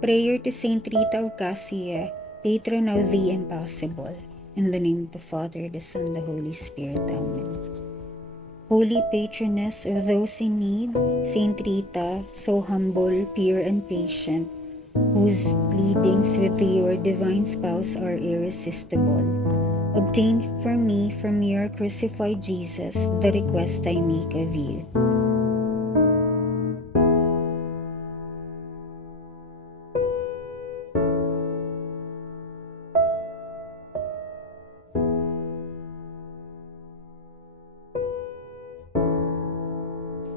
Prayer to Saint Rita of Cassia, patron of the impossible. In the name of the Father, the Son, the Holy Spirit. Amen. Holy patroness of those in need, Saint Rita, so humble, pure, and patient, whose pleadings with your divine spouse are irresistible, obtain for me from your crucified Jesus the request I make of you.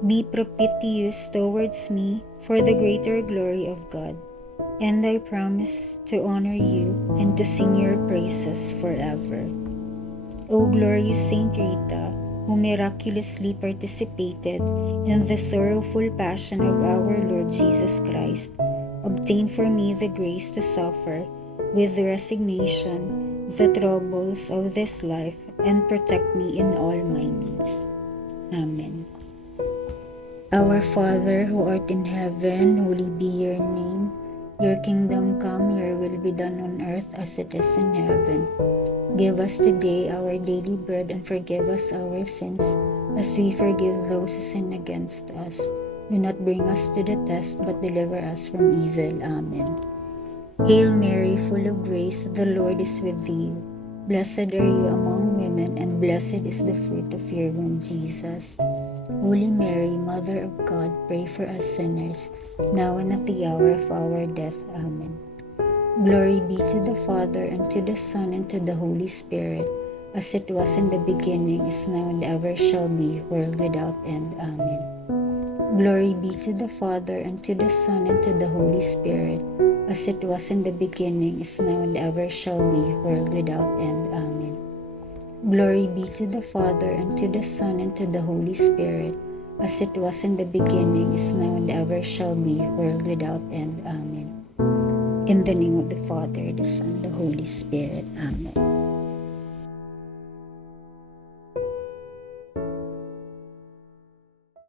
Be propitious towards me for the greater glory of God, and I promise to honor you and to sing your praises forever. O glorious Saint Rita, who miraculously participated in the sorrowful passion of our Lord Jesus Christ, obtain for me the grace to suffer with resignation the troubles of this life and protect me in all my needs. Amen. Our Father, who art in heaven, holy be your name. Your kingdom come, your will be done on earth as it is in heaven. Give us today our daily bread and forgive us our sins as we forgive those who sin against us. Do not bring us to the test, but deliver us from evil. Amen. Hail Mary, full of grace, the Lord is with thee. Blessed are you among women, and blessed is the fruit of your womb, Jesus. Holy Mary, Mother of God, pray for us sinners, now and at the hour of our death. Amen. Glory be to the Father, and to the Son, and to the Holy Spirit, as it was in the beginning, is now, and ever shall be, world without end. Amen. Glory be to the Father, and to the Son, and to the Holy Spirit, as it was in the beginning, is now, and ever shall be, world without end. Amen. Glory be to the Father, and to the Son, and to the Holy Spirit, as it was in the beginning, is now, and ever shall be, world without end. Amen. In the name of the Father, the Son, the Holy Spirit. Amen.